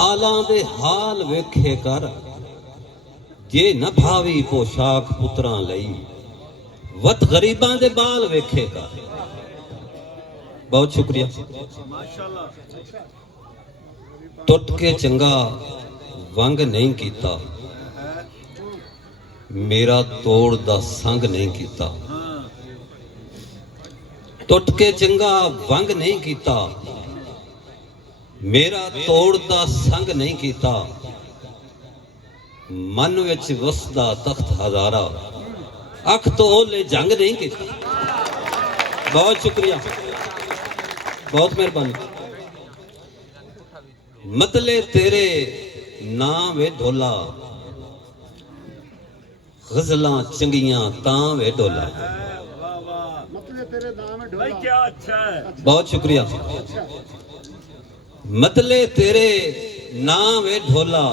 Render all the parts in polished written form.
हालां दे हाल वेखे कर, जे न भावी पोशाक पुत्रां लई, वत गरीबां दे बाल वेखे कर। बहुत शुक्रिया। टुट के चंगा वंग नहीं कीता, मेरा तोड़ दा संग नहीं कीता। टुट के चंगा वंग नहीं कीता, मेरा तोड़ दा संग नहीं कीता। मन विच वसदा तख्त हजारा, अख तो ओले जंग नहीं कीता। बहुत शुक्रिया, बहुत मेहरबानी। मतले तेरे नां वे ढोला, गजलां चंगियां तां वे ढोला। बहुत शुक्रिया। मतले तेरे नां वे ढोला।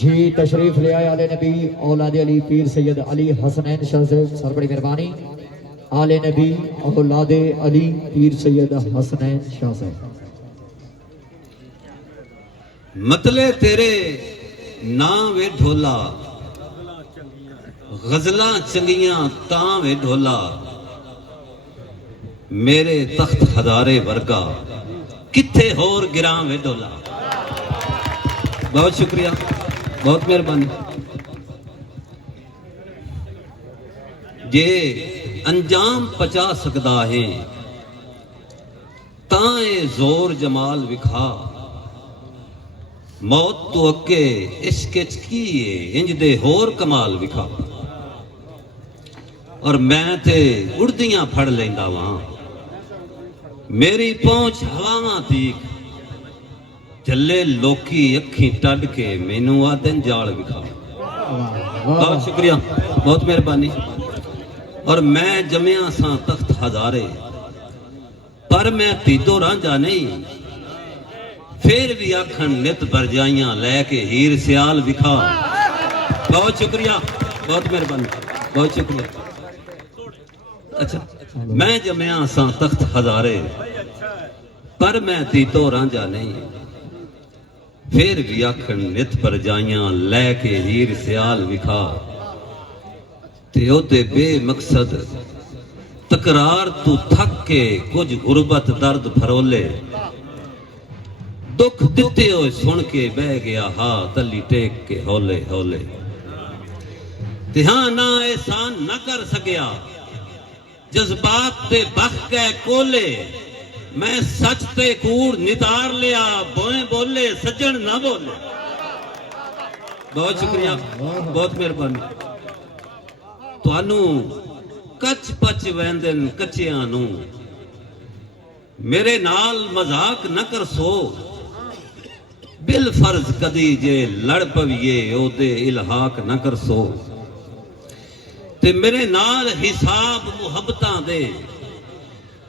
जी तशरीफ ले आए आले नबी औलाद अली पीर सैयद अली हसनैन शाह साहब, सर बड़ी मेहरबानी। आले नबी औलाद अली पीर सैयद हसनैन शाह साहब। मतले तेरे नां वे ढोला, गजलां चंगियां तां वे ढोला। मेरे तख्त हजारे वर्गा, किथे होर गिरां वे ढोला। बहुत शुक्रिया, बहुत मेहरबानी। जे अंजाम पचा सकदा है तां ए जोर जमाल विखा। मौत तो अगे इश्क की इंज दे होर कमाल विखा। और मैं ते उड़दियां फड़ लेंदा वां, मेरी पहुंच हवावां तीक। जल्ले लोकी अखी टड के मैनू आदन जाल विखा। बहुत शुक्रिया, बहुत मेहरबानी। और मैं जमिया सा तख्त हजारे, पर मैं तीदो रांझा नहीं। फिर भी आखन नित बरजाइयां लैके हीर सियाल विखा। बहुत शुक्रिया, बहुत मेहरबानी, बहुत शुक्रिया। अच्छा, मैं जमिया सा तख्त हजारे, पर मैं तीतो रांझा नहीं। फिर भी आखन नित बरजाइयां लैके हीर सियाल विखा। ते ओते बेमकसद तकरार तू थक के कुछ गुरबत दर्द फरोले। दुख दिते होए सुन के बह गया हा तली टेक के हौले हौले। ते हाँ ना एहसान न कर सकिया, जज्बात ते बख गए कोले। मैं सच ते कूड़ नितार लिया, बोए बोले सज्जन ना बोले। बहुत शुक्रिया, बहुत मेहरबानी। तुहानू कच पच वैंदन कच्चियां नू, मेरे नाल मजाक न कर सो। बिल फर्ज कदी जे लड़ पवीए ओदे इल्हाक न कर सो। ते मेरे नाल हिसाब मुहब्बतां दे,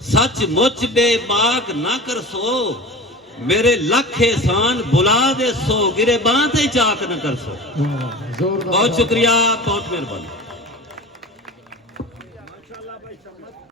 सच मुच बेबाक ना कर सो। मेरे लख एहसान बुला दे सो, गिरेबां ते चाक न कर सो। बहुत शुक्रिया, बहुत मेहरबानी।